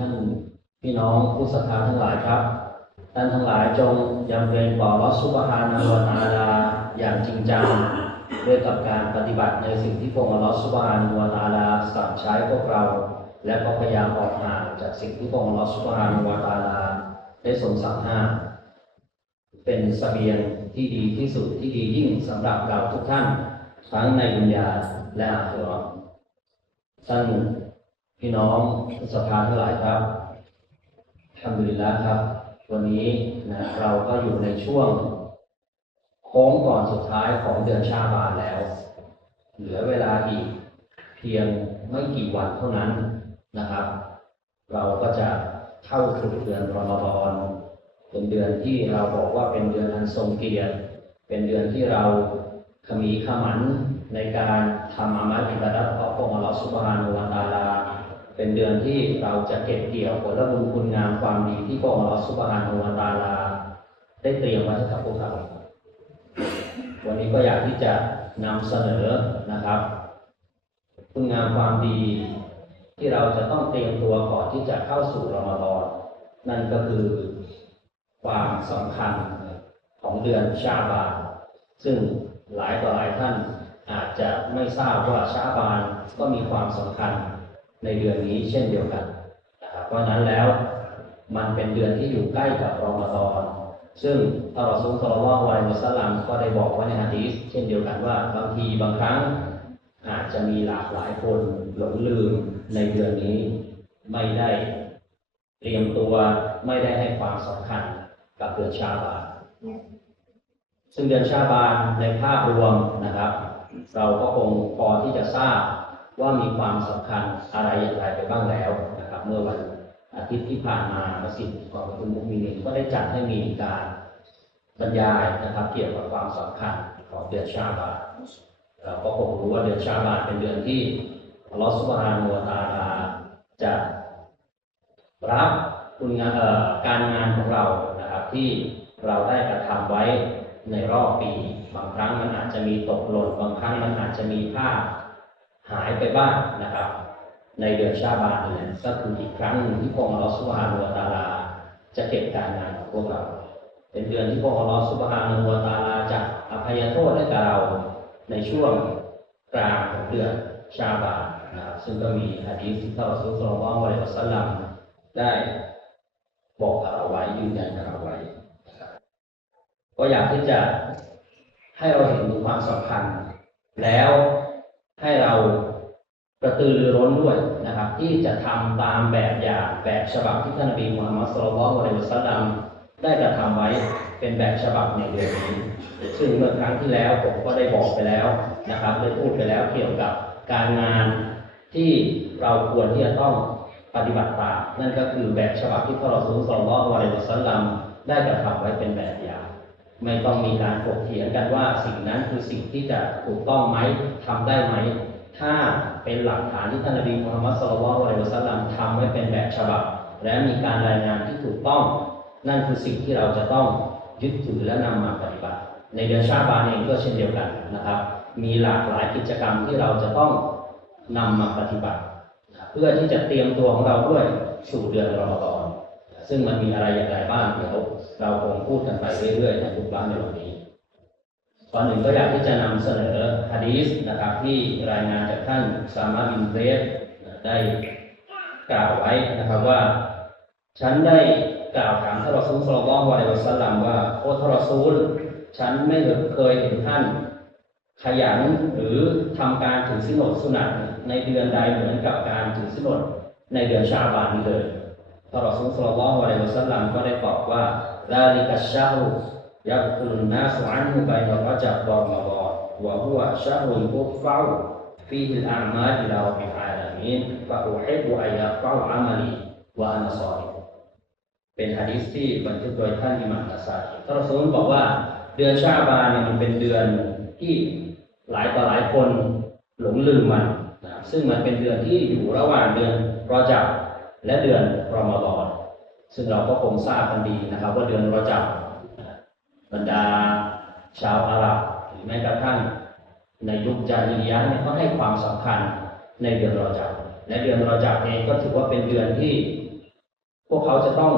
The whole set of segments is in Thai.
ท่านพี่น้องผู้ศรัทธาทั้งหลายครับ ท่านทั้งหลายจงยำเกรงต่อรัสุบฮานะฮูวตาลาอย่างจริงจังด้วยกับการปฏิบัติในสิ่งที่พระองค์อัลอสุบฮานะฮูวตาลาสั่งใช้พวกเรา และก็พยายามออกห่างจากสิ่งที่พระองค์อัลอสุบฮานะฮูวตาลาได้ทรงสั่งห้ามเป็นเสบียงที่ดีที่สุดที่ดียิ่งสำหรับเราทุกท่านทั้งในดุนยาและอาคิเราะห์ท่าน พี่น้องสภาทั้งหลายครับทำดีแล้วครับ วันนี้นะเราก็อยู่ในช่วง โค้งก่อนสุดท้ายของเดือนชาบานแล้ว เหลือเวลาอีกเพียงไม่กี่วันเท่านั้นนะครับ เราก็จะเข้าสู่เดือนรอมฎอนเป็นเดือนที่เราบอกว่าเป็นเดือนอันทรงเกียรติเป็นเดือนที่เราขมีขมันในการทำอามัลอิบาดัตต่อพระองค์อัลลอฮฺสุบฮานุวะตาลา เป็นเดือนที่เราจะเก็บเกี่ยวผลบุญคุณงามความดีที่พระองค์อัลลอฮฺสุบฮานุวะตาลา ได้เตรียมไว้ให้กับพวกเรา วันนี้ก็อยากที่จะนำเสนอนะครับ คุณงามความดีที่เราจะต้องเตรียมตัวก่อนที่จะเข้าสู่รอมฎอนนั่นก็คือความสำคัญของเดือนชาบานซึ่งหลายต่อหลายท่านอาจจะไม่ทราบว่าชาบานก็มีความสำคัญ ในเดือนนี้เช่นเดียวกันนะครับเพราะนั้นแล้วมันเป็นเดือนที่อยู่ใกล้กับรอมฎอนซึ่งทานรอซูลศ็อลลัลลอฮุอะลัยฮิวะซัลลัมก็ได้บอกไว้ในฮะดีษเช่นเดียวกันว่าบางทีบางครั้งอาจจะมีหลากหลายคนหลงลืมในเดือนนี้ไม่ได้เตรียมตัวไม่ได้ให้ความสำคัญกับเดือนชาบานซึ่งเดือนชาบานในภาพรวมนะครับ เราก็คงพอที่จะทราบ ว่ามีความสำคัญอะไรอย่างไรไปบ้างแล้วนะครับ เมื่อวันอาทิตย์ที่ผ่านมามัสยิดของคุณมุกมินินก็ได้จัดให้มีการบรรยายนะครับเกี่ยวกับความสำคัญของเดือนชาบานเราก็คงรู้ว่าเดือนชาบานเป็นเดือนที่ลอสุบฮานวตาลาจะรับคุณงานการงานของเรานะครับที่เราได้กระทำไว้ในรอบปี บางครั้งมันอาจจะมีตกหล่นบางครั้งมันอาจจะมีภาพ หายไปบ้างนะครับ ในเดือนชาบานนี่แหละก็คืออีกครั้งหนึ่งที่พระองค์ลอสุบฮานาอูวตาลา จะเก็บการงานของพวกเรา เป็นเดือนที่พระองค์ลอสุบฮานาอูวตาลาจะอภัยโทษให้กับเราในช่วงกลางของเดือนชาบานนะครับซึ่งก็มีฮะดีษที่ท่านรอซูลศ็อลลัลลอฮุอะลัยฮิวะซัลลัมได้บอกกับเราไว้ยืนยันกับเราไว้ก็อยากที่จะให้เราเห็นถึงความสำคัญแล้ว ให้เรากระตือรือร้นด้วยนะครับ ที่จะทำตามแบบอย่างแบบฉบับที่ท่านนบีมุฮัมมัดสุลลัลลอฮุอะลัยฮิวซัลลัมได้กระทำไว้เป็นแบบฉบับในเดือนนี้ ซึ่งเมื่อครั้งที่แล้วผมก็ได้บอกไปแล้วนะครับได้พูดไปแล้วเกี่ยวกับการงานที่เราควรที่จะต้องปฏิบัติตามนั่นก็คือแบบฉบับที่พระรอซูลศ็อลลัลลอฮุอะลัยฮิวซัลลัมได้กระทำไว้เป็นแบบอย่าง ไม่ต้องมีการถกเถียงกันว่าสิ่งนั้นคือสิ่งที่จะถูกต้องไหมทำได้ไหม ถ้าเป็นหลักฐานที่ท่านนบีมุฮัมมัดสุลลัลลอฮุอะลัยฮิวะซัลลัมทำไว้เป็นแบบฉบับ และมีการรายงานที่ถูกต้อง นั่นคือสิ่งที่เราจะต้องยึดถือและนำมาปฏิบัติ ในเดือนชาบานเองก็เช่นเดียวกันนะครับ มีหลากหลายกิจกรรมที่เราจะต้องนำมาปฏิบัติ เพื่อที่จะเตรียมตัวของเราด้วยสู่เดือนรอมฎอน ซึ่งมันมีอะไรอย่างไรบ้างเดี๋ยวเราคงพูดกันไปเรื่อยๆในทุกครั้งในวันนี้ก่อนหนึ่งก็อยากที่จะนำเสนอฮะดีษนะครับที่รายงานจากท่านซามาบินเรสได้กล่าวไว้นะครับว่า ฉันได้กล่าวถามทารซูลศ็อลลอฮุอะลัยวะซัลลัมว่าโอ้ทารซูล ฉันไม่เคยเห็นท่าน ขยันหรือทำการถือสินอดสุนัตในเดือนใดเหมือนกับการถือสินอดในเดือนชาบานเลย ท่านรอซูลศ็อลลัลลอฮุอะลัยฮิวะซัลลัมก็ได้ตอบว่าลาลิกัชชาฮุยับตุลนาสุอันฮุบัยรอจับรอมฎอนวะฮุวะชาฮุลกุฟาฟีฮิลอามาอิลารับบิลอาลามีนฟะอุฮิบุอัยยัฟะอามัลีวะอานะซอลิเป็นฮะดีษที่บันทึกโดยท่านอิหม่ามนาซาอีท่านรอซูลบอกว่าเดือนชาบานเนี่ยมันเป็นเดือนที่หลายต่อหลายคนหลงลืมมันนะซึ่งมันเป็นเดือนที่อยู่ระหว่างเดือนรอจับ และเดือนรอมฎอนซึ่งเราก็คงทราบกันดีนะครับ ว่าเดือนรอจับบรรดา ชาวอาหรับหรือแม้กระทั่งในยุคจาฮิยะเนี่ยก็ให้ความสำคัญในเดือนรอจับและเดือนรอจับเองก็ถือว่าเป็นเดือนที่ พวกเขาจะต้อง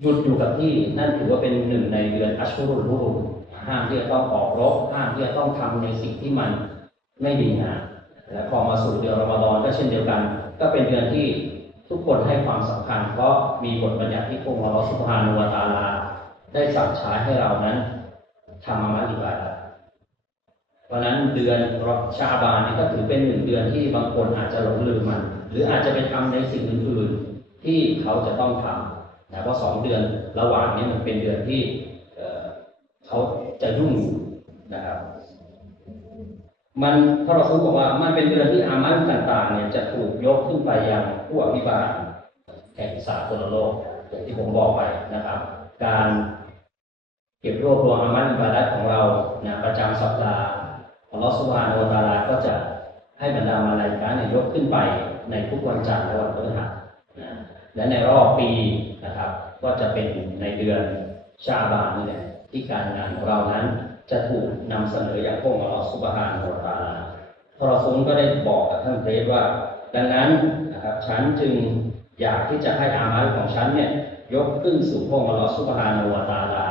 หยุดอยู่กับที่นั่นถือว่าเป็นหนึ่งในเดือนอัชรุลรูห้ามที่จะต้องออกรบห้ามที่จะต้องทำในสิ่งที่มันไม่ดีงามและพอมาสู่เดือนรอมฎอนก็เช่นเดียวกัน ก็เป็นเดือนที่ ทุกคนให้ความสำคัญเพราะมีบทบัญญัติที่พระองค์อัลลอฮฺซุบฮานุวตาลา ได้สั่งใช้ให้เรานั้นทำอามัลอิบาดะเพราะนั้นเดือนชาบานนี่ก็ถือเป็นหนึ่งเดือนที่บางคนอาจจะหลงลืมมัน หรืออาจจะไปทำในสิ่งอื่นๆที่เขาจะต้องทำนะเพราะสองเดือนระหว่างนี้มันเป็นเดือนที่เอ่อเขาจะยุ่งนะครับ มันพระเราคุบอกว่ามันเป็นเดือนที่อามัลต่าง ๆ เนี่ยจะถูกยกขึ้นไปยังผู้อภิบาลแห่งสากลโลกอย่างที่ผมบอกไปนะครับ การเก็บรวบรวมอามัลอิบาดัตของเรานะประจำสัปดาห์อัลลอฮฺสุบฮานะฮูวะตาลาก็จะให้บรรดามาลาอิกะห์เนี่ยยกขึ้นไปในทุกวันจันทร์และวันพฤหัสนะและในรอบปีนะครับ ก็จะเป็นในเดือนชาบานนี่แหละที่การงานของเรานั้น จะถูกนำเสนออย่างพระองค์อัลลอฮฺสุบฮานะฮูวตาลาพระรอซูลก็ได้บอกกับท่านเพรสว่า ดังนั้นนะครับฉันจึงอยากที่จะให้อามัลของฉันเนี่ยยกขึ้นสู่พระองค์อัลลอฮฺสุบฮานะฮูวตาลา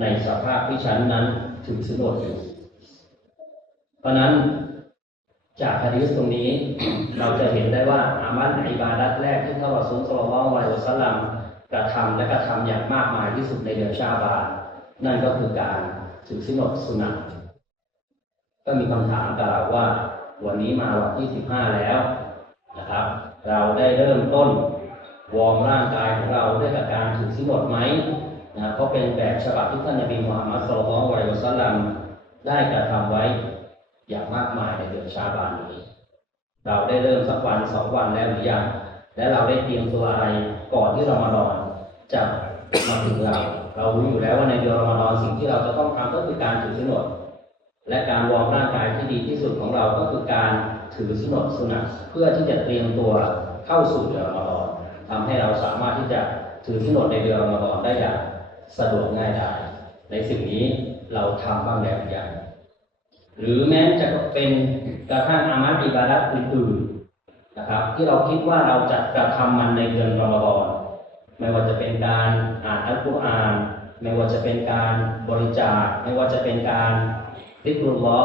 ในสภาพที่ฉันนั้นถือสนดอยู่เพราะนั้นจากฮะดีษตรงนี้เราจะเห็นได้ว่าอามัลอิบาดัตแรกที่ท่านรอซูลศ็อลลัลลอฮุอะลัยวะซัลลัมกระทำและกระทำอย่างมากมายที่สุดในเดือนชาบานนั่นก็คือการ ถือสินอดสุนัตก็มีคำถามกับเราว่า วันนี้มาวันที่สิบห้าแล้วนะครับ เราได้เริ่มต้นวอร์มร่างกายของเราด้วยกับการถือสินอดไหมนะเพราะเป็นแบบฉบับที่ท่านนบีมุฮัมมัดศ็อลลัลลอฮุอะลัยวะซัลลัมได้กระทำไว้อย่างมากมายในเดือนชาบานนี้ เราได้เริ่มสักวันสองวันแล้วหรือยังและเราได้เตรียมตัวอะไรก่อนที่เรามานอนจะมาถึงเรา เรารู้อยู่แล้วว่าในเดือนรอมฎอนสิ่งที่เราจะต้องทำก็คือการถือสนดและการวอร์มร่างกายที่ดีที่สุดของเราก็คือการถือสนดสุนัตเพื่อที่จะเตรียมตัวเข้าสู่เดือนรอมฎอนทำให้เราสามารถที่จะถือสนดในเดือนรอมฎอนได้อย่างสะดวกง่ายดายในสิ่งนี้เราทำบ้างแล้วหรือยังหรือแม้จะเป็นกระทั่งอามัลอิบาดัตอื่นๆนะครับ ที่เราคิดว่าเราจะกระทำมันในเดือนรอมฎอน ไม่ว่าจะเป็นการอ่านอัลกุรอาน ไม่ว่าจะเป็นการบริจาค ไม่ว่าจะเป็นการริกรุลลอ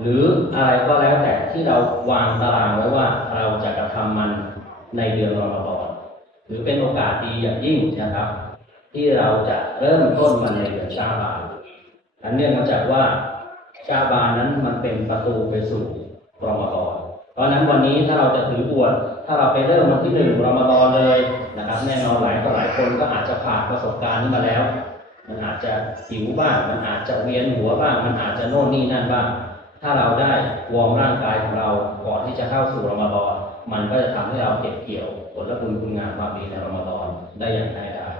หรืออะไรก็แล้วแต่ที่เราวางตารางไว้ว่าเราจะกระทำมันในเดือนรอมฎอนหรือเป็นโอกาสดีอย่างยิ่งนะครับ ที่เราจะเริ่มต้นมันในเดือนชาบานอันเนื่องมาจากว่าชาบานนั้นมันเป็นประตูไปสู่รอมฎอนเพราะฉะนั้นวันนี้ถ้าเราจะถือบวช ถ้าเราไปเริ่มวันที่หนึ่งรอมฎอนเลยนะครับ แน่นอนหลายต่อหลายคนก็อาจจะผ่านประสบการณ์นี้มาแล้ว มันอาจจะหิวบ้าง มันอาจจะเวียนหัวบ้าง มันอาจจะโน่นนี่นั่นบ้าง ถ้าเราได้วอร์มร่างกายของเราก่อนที่จะเข้าสู่รอมฎอนมันก็จะทำให้เราเก็บเกี่ยวผลบุญคุณงามความดีในรอมฎอนได้อย่างง่ายดาย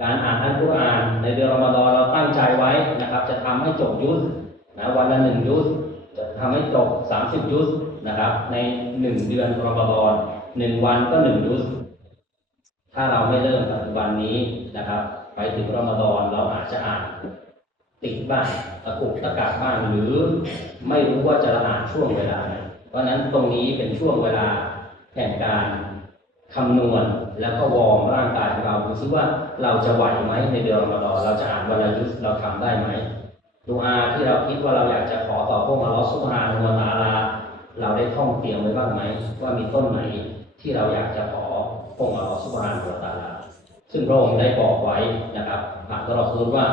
การอ่านอัลกุรอานในเดือนรอมฎอนเราตั้งใจไว้นะครับ จะทำให้จบยุสนะวันละหนึ่งยุสจะทำให้จบ30 ยุสนะครับ ใน 1 เดือนรอมฎอน หนึ่งวันก็1ยุสถ้าเราไม่เริ่มปัจจุบันนี้นะครับ ไปถึงรอมฎอนเราอาจจะอ่านติดบ้างตะกุกตะกากบ้างหรือไม่รู้ว่าจะอ่านช่วงเวลาไหนเพราะนั้นตรงนี้เป็นช่วงเวลาแห่งการคำนวณแล้วก็วอร์มร่างกายของเราดูซิว่าเราจะไหวไหมในเดือนรอมฎอนเราจะอ่านวันละยุสเราทำได้ไหมดูอาที่เราคิดว่าเราอยากจะขอต่อพวกอัลลอฮฺซุฮานะฮูวตาลา เราได้ท่องเตรียมไว้บ้างไหมว่ามีต้นไหน ที่เราอยากจะขอพวกอัลลอฮฺซุบฮานะฮูวะตะอาลาซึ่งพระองค์ได้บอกไว้นะครับผ่านตลอดคืนว่า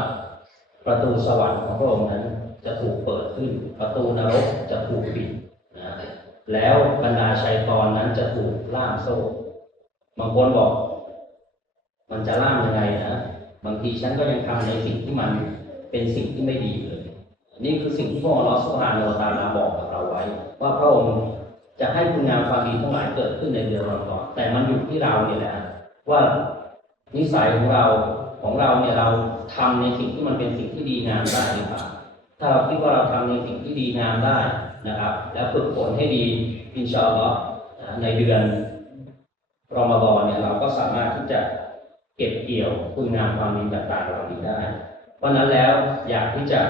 ประตูสวรรค์ของพระองค์นั้นจะถูกเปิดขึ้น ประตูนรกจะถูกปิดนะแล้วบรรดาชัยตอนนั้นจะถูกล่ามโซ่บางคนบอก มันจะล่ามยังไงนะบางทีฉันก็ยังทำในสิ่งที่มันเป็นสิ่งที่ไม่ดีเลย นี่คือสิ่งที่พระองค์ลอสุภาโนตาลาบอกกับเราไว้ ว่าพระองค์ จะให้คุณงามความดีทั้งหลายเกิดขึ้นในเดือนรอมฎอนแต่มันอยู่ที่เราเนี่ยแหละว่านิสัยของเราของเราเนี่ยเราทำในสิ่งที่มันเป็นสิ่งที่ดีงามได้หรือเปล่าถ้าเราคิดว่าเราทำในสิ่งที่ดีงามได้นะครับ แล้วฝึกฝนให้ดีอินชาอัลลอฮ์ในเดือนรอมฎอนเนี่ยเราก็สามารถที่จะเก็บเกี่ยวคุณงามความดีต่างๆเหล่านี้ได้ เพราะนั้นแล้วอยากที่จะ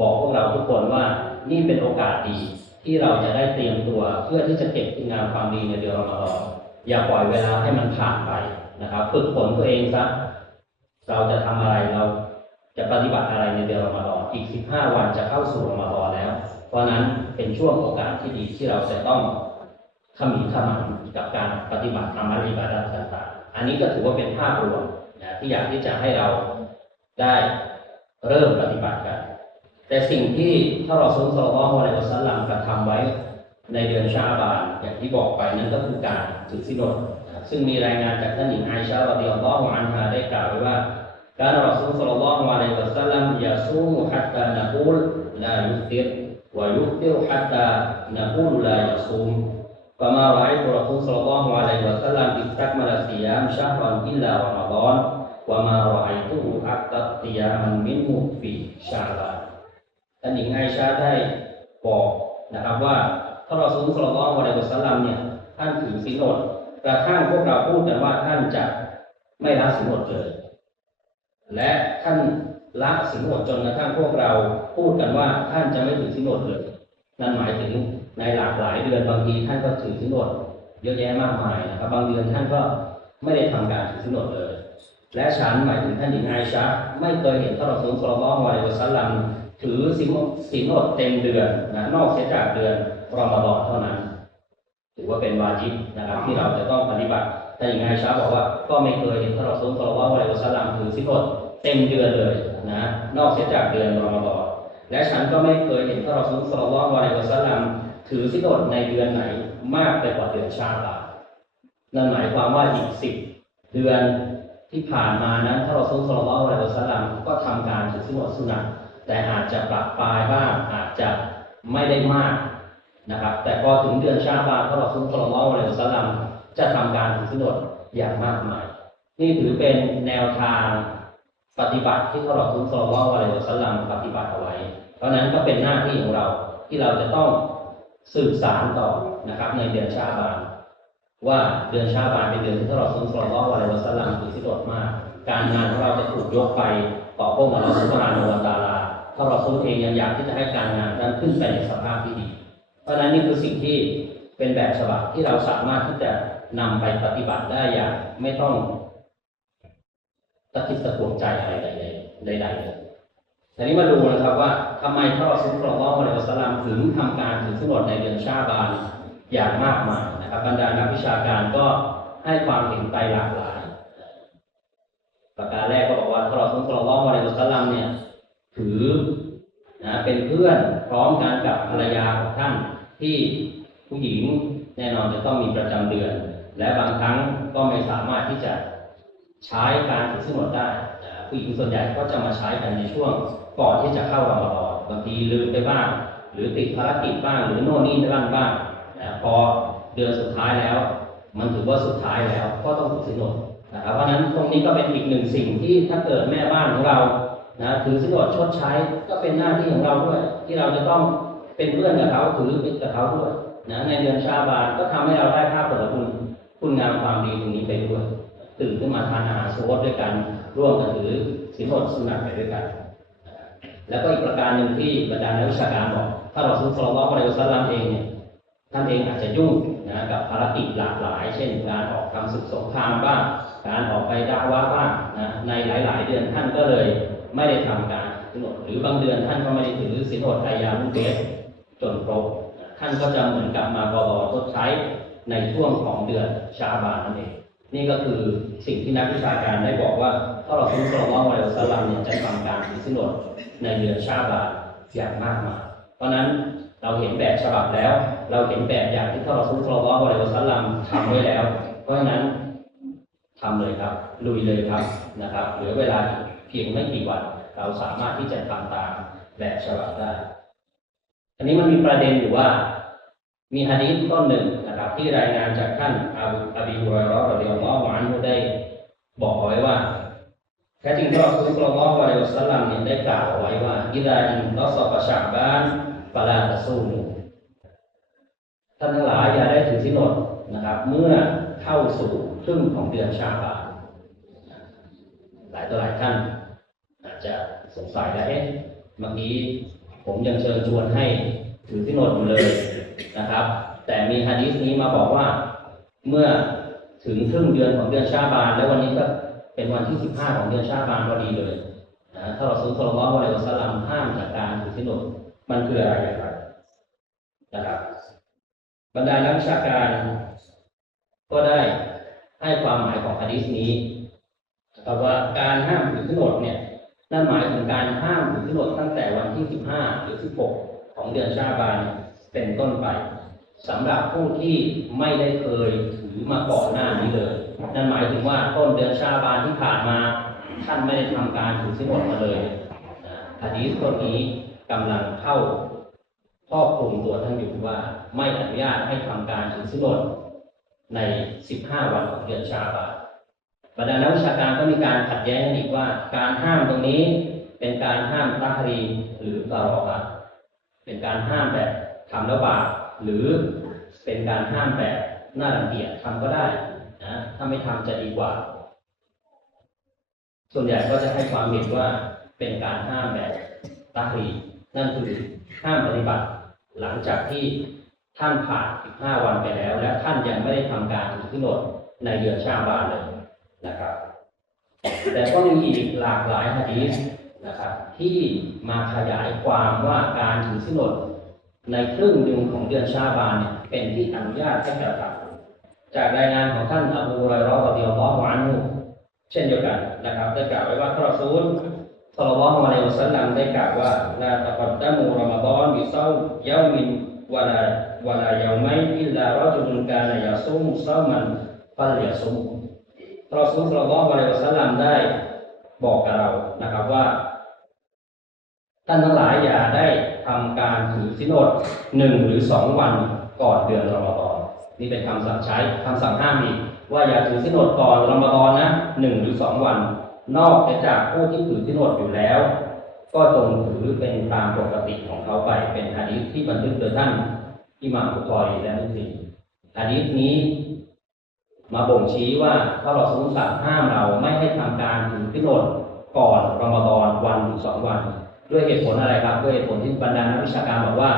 บอกพวกเราทุกคนว่านี่เป็นโอกาสดี ที่เราจะได้เตรียมตัวเพื่อที่จะเก็บคุณงามความดีในเดือนรอมฎอนอย่าปล่อยเวลาให้มันผ่านไปนะครับฝึกฝนตัวเองซะเราจะทำอะไรเราจะปฏิบัติอะไรในเดือนรอมฎอนอีก 15 วันจะเข้าสู่รอมฎอนแล้ว เพราะนั้นเป็นช่วงโอกาสที่ดีที่เราจะต้องขมีขมันกับการปฏิบัติธรรมะอิบาดะต่างๆอันนี้ก็ถือว่าเป็นภาพรวมนะที่อยากที่จะให้เราได้เริ่มปฏิบัติกัน แต่สิ่งที่ถ้าเราซุลสลลอฮุอะลัยฮิวะซัลลั ที่บอกไปนั่นก็คือการถือศีลอดนะซึ่งมีรายงานจากท่านหญิงไอชาอัลลอฮฺอัลลอฮุอันฮาได้กล่าวไว้ว่า การรอซูลสัลลัลลอฮุอะลัยฮิวะซัลลัมยาซูมฮัตตานะกูลลายุฟติรวะยุฟติรฮัตตานะกูลลายาซูม فما رأيت رسول صلى الله عليه وسلم استكمل صيام شهرا إلا رمضان وما رأيته أكثر صياما منه في شعبان ท่านหญิงไอชาได้บอกนะครับว่า ท่านรอซูลสลลัลลอฮุอะลัยฮิวะซัลลัมเนี่ยท่านถือศีลอดกระทั่งพวกเราพูดกันว่าท่านจะไม่ละศีลอดเลย และท่านละศีลอดจนกระทั่งพวกเราพูดกันว่าท่านจะไม่ถือศีลอดเลย นั่นหมายถึงในหลากหลายเดือนบางทีท่านก็ถือศีลอดเยอะแยะมากมายนะครับบางเดือนท่านก็ไม่ได้ทำการถือศีลอดเลย และฉันหมายถึงท่านหญิงไอชาไม่เคยเห็นท่านรอซูลสลลัลลอฮุอะลัยฮิวะซัลลัมถือศีลศีลอดเต็มเดือนนะนอกเสียจากเดือน รอมฎอนเท่านั้น ถือว่าเป็นวาจิบนะครับ ที่เราจะต้องปฏิบัติท่านหญิงไอชาบอกว่าก็ไม่เคยเห็นท่านรอซูลสลลัลลอฮุอะลัยฮิวะซัลลัมถือศีลอดเต็มเดือนเลยนะนอกเสียจากเดือนรอมฎอนและฉันก็ไม่เคยเห็นท่านรอซูลสลลัลลอฮุอะลัยฮิวะซัลลัมถือศีลอดในเดือนไหนมากไปกว่าเดือนชาบานั่นหมายความว่าอีกสิบเดือนที่ผ่านมานั้นท่านรอซูลสลลัลลออะลัยฮิวะซัลลัมก็ทำการถือศีลอดสุนัตแต่อาจจะปรับปลายบ้างอาจจะไม่ได้มาก นะครับ แต่พอถึงเดือนชาบานท่านรอซูลสลลัลลอฮุอะลัยฮิวะลลัมจะทำการถือศีลอดอย่างมากมาย นี่ถือเป็นแนวทางปฏิบัติที่ท่านรอซูลสลลัลลอฮุอะลัยฮิวะลลัมปฏิบัติเอาไว้ เพราะนั้นก็เป็นหน้าที่ของเราที่เราจะต้องสืบสารต่อนะครับ ในเดือนชาบานว่าเดือนชาบานเป็นเดือนที่ท่านรอซูลสลลัลลอฮุอะลัยฮิวะลลัมถือศีลอดมาก การงานของเราจะถูกยกไปต่อพวกอัลลอฮฺซุบฮานวะตาลาถ้าเราซูลเองยังอยากที่จะให้การงานนั้นขึ้นไปในสภาพที่ดี ราะนั้นนี่คือสิ่งที่เป็นแบบฉบับที่เราสามารถที่จะนำไปปฏิบัติได้อย่างไม่ต้องตะกิดตะกวงใจอะไรใดๆใดๆเลยทีนี้มาดูนะครับว่าทำไมท่านรอซูลสลลัลลอฮุอะลัยฮิวะซัลลัมถึงทำการถือศีลอดในเดือนชาบานอย่างมากมายนะครับ บรรดานักวิชาการก็ให้ความเห็นไปหลากหลาย ประการแรกก็บอกว่าท่านรอซูลสลลัลลอฮุอะลัยฮิวะซัลลัมเนี่ยถือนะเป็นเพื่อนพร้อมกันกับภรรยาของท่าน ที่ผู้หญิงแน่นอนจะต้องมีประจำเดือน และบางครั้งก็ไม่สามารถที่จะใช้การถือศีลอดได้ผู้หญิงส่วนใหญ่ก็จะมาใช้กันในช่วงก่อนที่จะเข้ารอมฎอนบางทีลืมไปบ้าง หรือติดภารกิจบ้างหรือโน่นนี่นั่นบ้างนะพอเดือนสุดท้ายแล้ว มันถือว่าสุดท้ายแล้วก็ต้องถือศีลอดนะครับเพราะฉะนั้นตรงนี้ก็เป็นอีกหนึ่งสิ่งที่ถ้าเกิดแม่บ้านของเรานะถือศีลอดชดใช้ก็เป็นหน้าที่ของเราด้วย ที่เราจะต้อง เป็นเพื่อนกับเขาถือเป็นกับเขาด้วยนะในเดือนชาบานก็ทำให้เราได้ภาพผลคุณคุณงามความดีตรงนี้ไปด้วยตื่นขึ้นมาทานอาหารสุวรด้วยกันร่วมกันถือศีลอดสุนัตไปด้วยกัน แล้วก็อีกประการหนึ่งที่บรรดานักวิชาการบอกถ้าเราซุลลัลลอฮุอะลัยฮิวะซัลลัมเองเนี่ยท่านเองอาจจะยุ่งนะกับภารกิจหลากหลาย เช่น การออกทำศึกสงครามบ้างการออกไปดาวะบ้างนะในหลาย ๆ เดือนท่านก็เลยไม่ได้ทำการสินอดหรือบางเดือนท่านก็ไม่ได้ถือสินอดอายามุเบส จนครบท่านก็จะเหมือนกับมาบอทดใช้ในช่วงของเดือนชาบานนั่นเองนี่ก็คือสิ่งที่นักวิชาการได้บอกว่าถ้าเราซุลลัลลอฮุอะลัยฮิวะซัลลัมเนี่ยจะทำการถือสินอดในเดือนชาบานอย่างมากมายเพราะนั้นเราเห็นแบบฉบับแล้ว เราเห็นแบบอย่างที่ท่านรอซูลศ็อลลัลลอฮุอะลัยฮิวะซัลลัมทำไว้แล้ว เพราะฉะนั้นทำเลยครับ ลุยเลยครับนะครับเหลือเวลาเพียงไม่กี่วัน เราสามารถที่จะทำตามแบบฉบับได้ อันนี้มันมีประเด็นอยู่ว่า มีฮะดีษต้นหนึ่งนะครับ ที่รายงานจากท่านอาบูอบีฮุรอยราะห์รอฎิยัลลอฮุอันฮุได้บอกไว้ว่าแท้จริงพระสุลลัลลอฮุอะลัยฮิวะซัลลัมเนี่ยได้กล่าวไว้ว่าอิดาอินตัสฟะชะบานฟะลาตะซูมูท่านทั้งหลายอย่าได้ถือศีลอดนะครับ เมื่อเข้าสู่ครึ่งของเดือนชาบานหลายต่อหลายท่านอาจจะสงสัยแล้วเอ๊ะเมื่อกี้ ผมยังเชิญชวนให้ถือศีลอดอยู่เลยนะครับ แต่มีฮะดีษนี้มาบอกว่าเมื่อถึงครึ่งเดือนของเดือนชาบาน แล้ววันนี้ก็เป็นวันที่ 15 ของเดือนชาบานพอดีเลยนะถ้าเราซื้อโซลมอนวะเลวะสลัมห้ามจากการถือสินอดมันคืออะไรครับนะครับบรรดานักวิชาการ ก็ได้ให้ความหมายของฮะดีษนี้นะครับว่าการห้ามถือสินอดเนี่ย นั่นหมายถึงการห้ามถือสินอดตั้งแต่วันที่ 15 หรือ 16 ของเดือนชาบานเป็นต้นไปสำหรับผู้ที่ไม่ได้เคยถือมาก่อนหน้านี้เลย นั่นหมายถึงว่าต้นเดือนชาบานที่ผ่านมาท่านไม่ได้ทำการถือสินอดมาเลยนะฮะดีษต้นนี้กำลังเข้าครอบคลุมตัวท่านอยู่ว่าไม่อนุญาตให้ทำการถือสินอดใน 15 วันของเดือนชาบาน บรรดานักวิชาการก็มีการขัดแย้งกันอีกว่า การห้ามตรงนี้เป็นการห้ามตักรีหรือตารอครับเป็นการห้ามแบบทำแล้วบาปหรือเป็นการห้ามแบบน่ารังเกียจทำก็ได้นะถ้าไม่ทำจะดีกว่า ส่วนใหญ่ก็จะให้ความเห็นว่าเป็นการห้ามแบบตักรีนั่นคือห้ามปฏิบัติหลังจากที่ท่านผ่าน15วันไปแล้ว และท่านยังไม่ได้ทำการถือที่โนดในเดือนชาบานเลย นะครับ แต่ก็มีอีกหลากหลายฮะดีษนะครับ ที่มาขยายความว่าการถือสินอดในครึ่งหนึ่งของเดือนชาบานเนี่ยเป็นที่อนุญาตให้กระทำจากรายงานของท่านอบูไรราะห์รอฎิยัลลอฮุอันฮุเช่นเดียวกันนะครับ ได้กล่าวไว้ว่าท่านรอซูลศ็อลลัลลอฮุอะลัยฮิวะซัลลัมได้กล่าวว่าลาตะกัดดะมูรอมฎอนบิเซาเยามินวลาวลาเยาไม่อิลลารอจุลุนกานยะซุมซามันฟัลยะซุม รอซูลสลลัลอฮุอะลัยฮิวะซัลลัมได้บอกกับเรานะครับว่าท่านทั้งหลายอย่าได้ทำการถือสินอดหนึ่งหรือสองวันก่อนเดือนรอมฎอนนี่เป็นคำสั่งใช้คำสั่งห้ามอีกว่าอย่าถือสินอดก่อนรอมฎอนนะหนึ่งหรือสองวัน นอกจากผู้ที่ถือสินอดอยู่แล้ว ก็จงถือเป็นตามปกติของเขาไปเป็นฮะดีษที่บันทึกโดยท่านอิหม่ามบุคอรีและมุสลิมฮะดีษนี้ มาบ่งชี้ว่าถ้าเราสมมติสั่งห้ามเราไม่ให้ทำการถือพิโรธก่อนรอมฎอนวันหรือสองวัน ด้วยเหตุผลอะไรครับ ด้วยเหตุผลที่บรรดานักวิชาการบอกว่า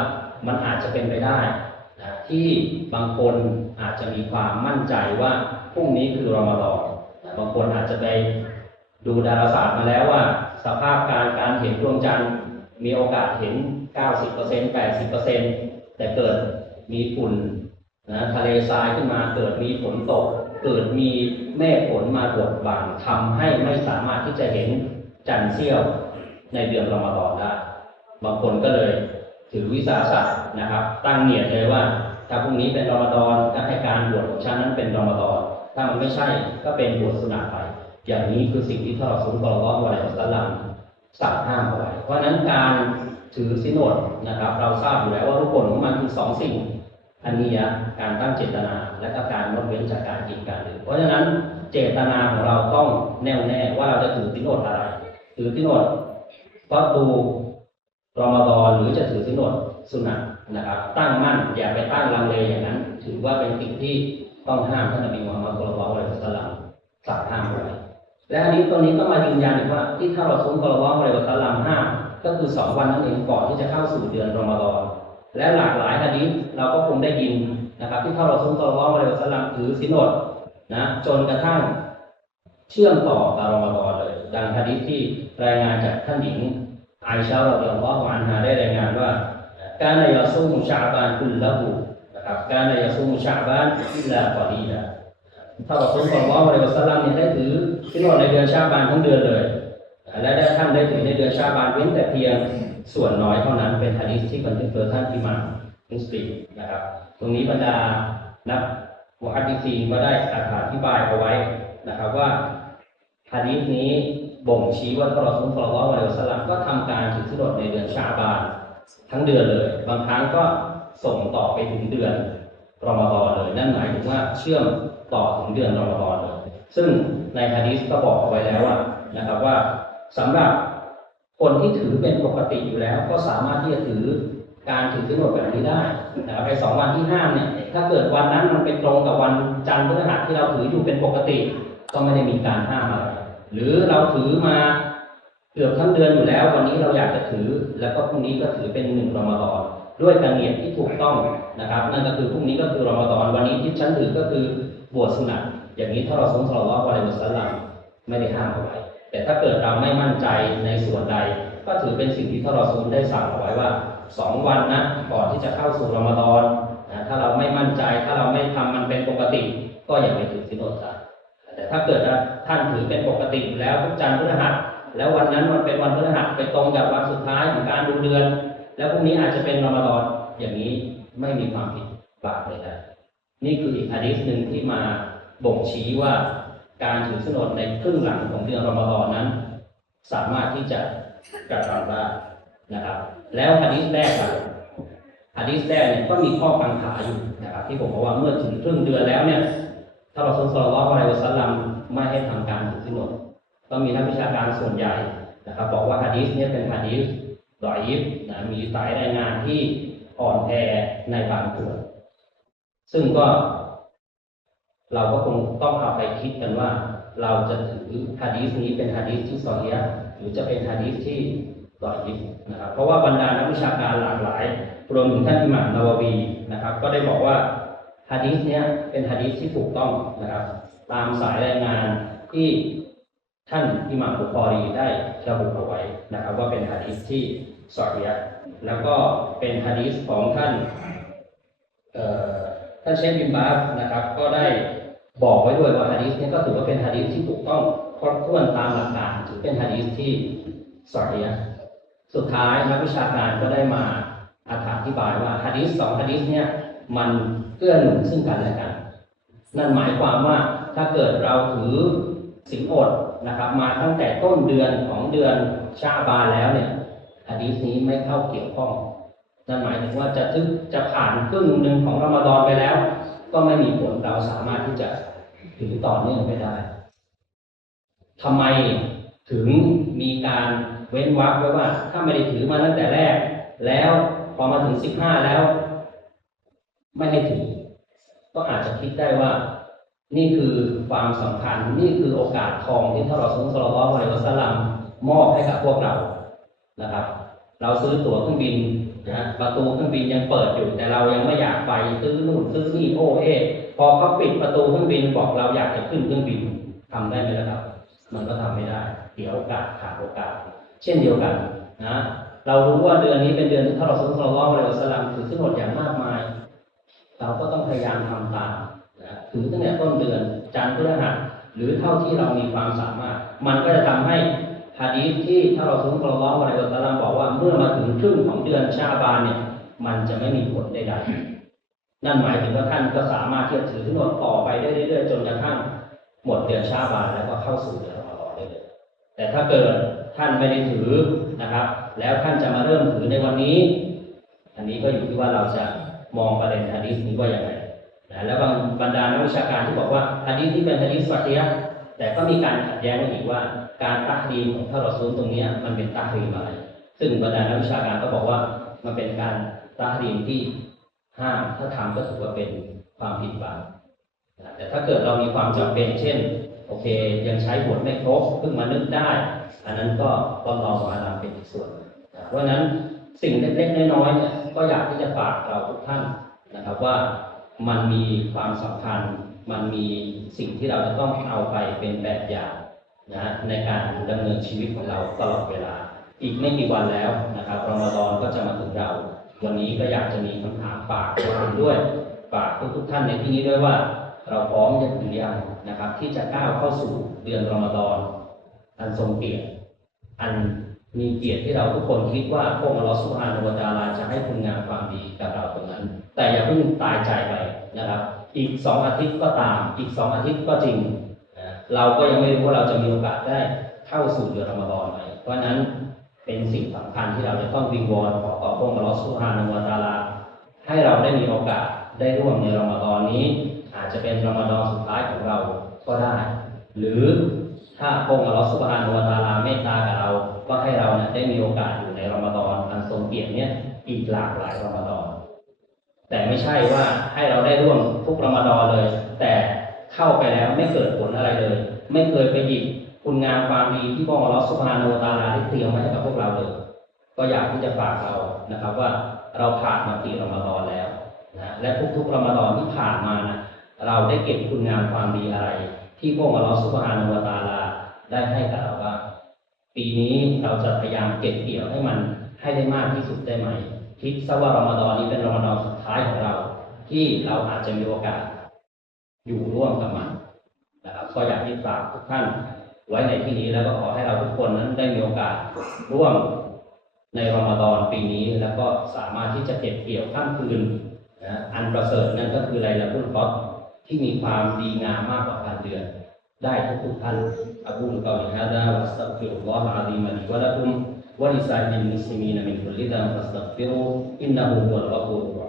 มันอาจจะเป็นไปได้นะที่บางคนอาจจะมีความมั่นใจว่าพรุ่งนี้คือรอมฎอนบางคนอาจจะไปดูดาราศาสตร์มาแล้วว่า สภาพการการเห็นดวงจันทร์มีโอกาสเห็น 90% 80%แต่เกิดมีฝุ่นนะทะเลทรายขึ้นมาเกิดมีฝนตก เกิดมีเมฆฝนมาบดบังทำให้ไม่สามารถที่จะเห็นจันทร์เสี้ยวในเดือนรอมฎอนได้ บางคนก็เลยถือวิสาสะนะครับ ตั้งเนียดเลยว่า ถ้าพรุ่งนี้เป็นรอมฎอนก็ให้การบวชของฉันนั้นเป็นรอมฎอนถ้ามันไม่ใช่ก็เป็นบวชสุนัตไป อย่างนี้คือสิ่งที่ท่านรอซูลกอลลอฮ์วะลัยฮิวะสัลลัมสั่งห้ามเอาไว้เพราะฉะนั้นการถือสินอดนะครับ เราทราบอยู่แล้วว่าทุกคนของมันคือสองสิ่งอันนี้ยะการตั้งเจตนาและก็การงดเว้นจากการกินการดื่มเพราะฉะนั้นเจตนาของเราต้องแน่วแน่ว่าเราจะถือสินอดอะไรถือสินอดฟัดดูรอมฎอนหรือจะถือสินอดสุนัตนะครับ ตั้งมั่นอย่าไปตั้งลังเลอย่างนั้น ถือว่าเป็นสิ่งที่ต้องห้ามท่านนบีมุฮัมมัดสุลลัลลอะลัยฮิวะสัลลัมสั่งห้ามไว้และอันนี้ตรงนี้ก็มายืนยันอีกว่าที่ถ้าเราซุนกอลวะอะลัยฮิวะสัลลัมห้ามก็คือสองวันนั่นเองก่อนที่จะเข้าสู่เดือนรอมฎอนและหลากหลายฮะดีเราก็คงได้ยิน นะครับ ที่ท่านเราซุนตอลล้อมาเลวะสลัมถือสินอดนะจนกระทั่งเชื่อมต่อกับรอมอเลยดังฮะดีษที่รายงานจากท่านหญิงไอชาเราเดียวว่าวานฮาได้รายงานว่า การนายาซูมุชาบานคุลละหูนะครับการนายาซูมุชาบานอิลลากอดีละถ้าเราซุนตอลล้อมาเลวะสลัมเนี่ยได้ถือสินอดในเดือนชาบานทั้งเดือนเลยและได้ท่านได้ถือในเดือนชาบานเว้นแต่เพียงส่วนน้อยเท่านั้นเป็นฮะดีษที่บันทึกโดยท่านอิหม่าม มุสลิมนะครับ ตรงนี้บรรดานักมุฮัดดิซีนก็ได้อธิบายเอาไว้นะครับว่าฮะดีษนี้บ่งชี้ว่าตลอดสุนทรวะวะลัยสลัมก็ทำการถือสินอดในเดือนชาบานทั้งเดือนเลย บางครั้งก็ส่งต่อไปถึงเดือนรอมฎอนเลย นั่นหมายถึงว่าเชื่อมต่อถึงเดือนรอมฎอนเลย ซึ่งในฮะดีษก็บอกเอาไว้แล้วนะครับว่าสำหรับคนที่ถือเป็นปกติอยู่แล้วก็สามารถที่จะถือ การถือสินอดแบบนี้ได้นะครับไอ้สองวันที่ห้ามเนี่ย ถ้าเกิดวันนั้นมันเป็นตรงกับวันจันทร์พฤหัสที่เราถืออยู่เป็นปกติ ก็ไม่ได้มีการห้ามอะไร หรือเราถือมาเกือบทั้งเดือนอยู่แล้ว วันนี้เราอยากจะถือ แล้วก็พรุ่งนี้ก็ถือเป็นหนึ่งรอมฎอนด้วยการเนียดที่ถูกต้องนะครับ นั่นก็คือพรุ่งนี้ก็คือรอมฎอนวันนี้ที่ฉันถือก็คือบวชสุนัตอย่างนี้ถ้าเราสงสารว่าอะไรมุสลัมไม่ได้ห้ามเอาไว้แต่ถ้าเกิดเราไม่มั่นใจในส่วนใด ก็ถือเป็นสิ่งที่ทรอซูลได้สั่งเอาไว้ว่าสองวันนะก่อนที่จะเข้าสู่รอมฎอนนะถ้าเราไม่มั่นใจถ้าเราไม่ทำมันเป็นปกติ ก็อย่าไปถือสินอดซะแต่ถ้าเกิดท่านถือเป็นปกติแล้วทุกจันทร์พฤหัสแล้ววันนั้นมันเป็นวันพฤหัสไปตรงกับวันสุดท้ายของการดูเดือน แล้วพรุ่งนี้อาจจะเป็นรอมฎอนอย่างนี้ไม่มีความผิดบาปเลยนะนี่คืออีกอดีษหนึ่งที่มาบ่งชี้ว่าการถือสินอดในครึ่งหลังของเดือนรอมฎอนนั้น สามารถที่จะ กระทำได้นะครับ แล้วฮะดีษแรกอะฮะดีษแรกเนี่ยก็มีข้อกังขาอยู่นะครับ ที่ผมบอกว่าเมื่อถึงครึ่งเดือนแล้วเนี่ย ถ้าเราสุลต่านละอะไรวะสัลลัมไม่ให้ทำการถือสินอดก็มีนักวิชาการส่วนใหญ่นะครับ บอกว่าฮะดีษเนี่ยเป็นฮะดีษดอยยิบนะมีสายรายงานที่อ่อนแอในบางส่วนซึ่งก็เราก็คงต้องเอาไปคิดกันว่า เราจะถือฮะดีษนี้เป็นฮะดีษที่ซอฮีย รือจะเป็นฮะดีษที่ดอยยิบนะครับเพราะว่าบรรดานักวิชาการหลากหลาย รวมถึงท่านอิหม่ามนาวาวีนะครับ ก็ได้บอกว่าฮะดีษเนี้ยเป็นฮะดีษที่ถูกต้องนะครับ ตามสายรายงานที่ท่านอิหม่ามบุคอรีได้ระบุเอาไว้นะครับ ว่าเป็นฮะดีษที่ซอฮียแล้วก็เป็นฮะดีษของท่านท่านเชฟบินบาสนะครับ ก็ได้บอกไว้ด้วยว่าฮะดีษนี้ก็ถือว่าเป็นฮะดีษที่ถูกต้อง รบถ้วนตามหลักการถือเป็นฮะดีษที่ซอฮียสุดท้ายนักวิชาการก็ได้มาอธิบายว่าฮะดีษสองฮะดีษเนี่ยมันเกื้อหนุนซึ่งกันและกัน นั่นหมายความว่าถ้าเกิดเราถือสิงอดนะครับ มาตั้งแต่ต้นเดือนของเดือนชาบาแล้วเนี่ยฮะดีษนี้ไม่เข้าเกี่ยวข้องนั่นหมายถึงว่าจะถึงจะผ่านครึ่งหนึ่งของรอมฎอนไปแล้ว ก็ไม่มีผลเราสามารถที่จะถือต่อเนื่องไปได้ ทำไมถึงมีการเว้นวรรคไว้ว่า ถ้าไม่ได้ถือมาตั้งแต่แรก แล้วพอมาถึงสิบห้าแล้ว ไม่ให้ถือ ก็อาจจะคิดได้ว่า นี่คือความสำคัญ นี่คือโอกาสทองที่ท่านรอซูลสลลัลลอฮุอะลัยฮิวะสลัมมอบให้กับพวกเรานะครับ เราซื้อตั๋วเครื่องบินนะประตูเครื่องบินยังเปิดอยู่ แต่เรายังไม่อยากไปซื้อนู่นซื้อนี่โอเอพอเขาปิดประตูเครื่องบินบอกเราอยากจะขึ้นเครื่องบินทำได้ไหมล่ะครับ มันก็ทำไม่ได้เสียโอกาสขาดโอกาส เช่นเดียวกันนะเรารู้ว่าเดือนนี้เป็นเดือนที่ท่านรอซูลสลลัลลอฮุอะลัยฮิวะซัลลัมถือสินอดอย่างมากมาย เราก็ต้องพยายามทำตามนะถือตั้งแต่ต้นเดือนจันทร์พฤหัสหรือเท่าที่เรามีความสามารถ มันก็จะทำให้ฮะดีที่ถ้าเราทุนกรล้ออะไรก็ตามบอกว่าเมื่อมาถึงครึ่งของเดือนชาบานเนี่ย มันจะไม่มีผลใดๆนั่นหมายถึงว่าท่านก็สามารถที่จะถือสินอดต่อไปได้เรื่อยๆจนกระทั่งหมดเดือนชาบานแล้วก็เข้าสู่เดือน แต่ถ้าเกิดท่านไม่ได้ถือนะครับ แล้วท่านจะมาเริ่มถือในวันนี้ อันนี้ก็อยู่ที่ว่าเราจะมองประเด็นฮะดีษนี้ว่าอย่างไรนะแล้วบางบรรดานักวิชาการที่บอกว่าฮะดีษที่เป็นฮะดีษฟัตยะห์แต่ก็มีการขัดแย้งกันอีกว่า การตักดีของท่านรอซูลตรงนี้มันเป็นตักดีอะไรซึ่งบรรดานักวิชาการก็บอกว่ามันเป็นการตักดีที่ห้ามถ้าทำก็ถือว่าเป็นความผิดบาปแต่ถ้าเกิดเรามีความจำเป็น เช่น โอเค ยังใช้บทไม่ครบเพิ่งมานึกได้ อันนั้นก็ก็รอมาตามเป็นอีกส่วน เพราะนั้นสิ่งเล็กๆน้อยๆเนี่ยก็อยากที่จะฝากเราทุกท่านนะครับว่ามันมีความสำคัญ มันมีสิ่งที่เราจะต้องเอาไปเป็นแบบอย่างนะในการดำเนินชีวิตของเราตลอดเวลา อีกไม่กี่วันแล้วนะครับรอมฎอนก็จะมาถึงเรา วันนี้ก็อยากจะมีคำถามฝากตัวผมด้วยฝากทุกๆท่านในที่นี้ด้วยว่า เราพร้อมจะหรือยังนะครับ ที่จะก้าวเข้าสู่เดือนรอมฎอนอันทรงเกียรติอันมีเกียรติที่เราทุกคนคิดว่าพวกอัลลอฮฺสุบฮานะฮูวะตาลาจะให้คุณงามความดีกับเราตรงนั้น แต่อย่าเพิ่งตายใจไปนะครับ อีกสองอาทิตย์ก็ตาม อีกสองอาทิตย์ก็จริงนะเราก็ยังไม่รู้ว่าเราจะมีโอกาสได้เข้าสู่เดือนรอมฎอนไหมเพราะนั้นเป็นสิ่งสำคัญที่เราจะต้องวิงวอนขอต่อพวกอัลลอฮฺสุบฮานะฮูวะตาลาให้เราได้มีโอกาสได้ร่วมในรอมฎอนนี้ อาจจะเป็นรอมฎอนสุดท้ายของเราก็ได้ หรือถ้าพระองค์อัลลอฮฺสุบฮานะฮูวตาลาเมตตากับเรา ก็ให้เรานี่ยได้มีโอกาสอยู่ในรอมฎอนอันทรงเกียรติเนี่ยอีกหลากหลายรอมฎอนแต่ไม่ใช่ว่าให้เราได้ร่วมทุกรอมฎอนเลย แต่เข้าไปแล้วไม่เกิดผลอะไรเลย ไม่เคยไปหยิบคุณงามความดีที่พระองค์อัลลอฮฺสุบฮานะฮูวะตาลาได้เตรียมไว้ให้กับพวกเราเลย ก็อยากที่จะฝากเรานะครับว่าเราผ่านมากี่รอมฎอนแล้วนะและทุกๆรอมฎอนที่ผ่านมา เราได้เก็บคุณงามความดีอะไร ที่พระองค์อัลลอฮฺสุบฮานะฮูวตาลาได้ให้กับเราบ้างปีนี้เราจะพยายามเก็บเกี่ยวให้มันให้ได้มากที่สุดได้ไหมคิดซะว่ารอมฎอนนี้เป็นรอมฎอนสุดท้ายของเรา ที่เราอาจจะมีโอกาส อยู่ร่วมกับมันนะครับก็อยากที่ฝากทุกท่านไว้ในที่นี้แล้วก็ขอให้เราทุกคนนั้นได้มีโอกาสร่วมในรอมฎอนปีนี้แล้วก็สามารถที่จะเก็บเกี่ยวข้ามคืนนะอันประเสริฐนั่นก็คือไรละพุทธก ที่มีความดีงามมากกว่าพันเดือน ได้ทุกๆท่านอับูลกอลิฮะดาวัสตัฆฟิรุลลอฮะอะลีมะลีวะละกุมวะลิซาอิลมุสลิมีนมินคุลลิดัมฟัสตัฆฟิรูอินนะฮูฮุวัลกอฟูรุร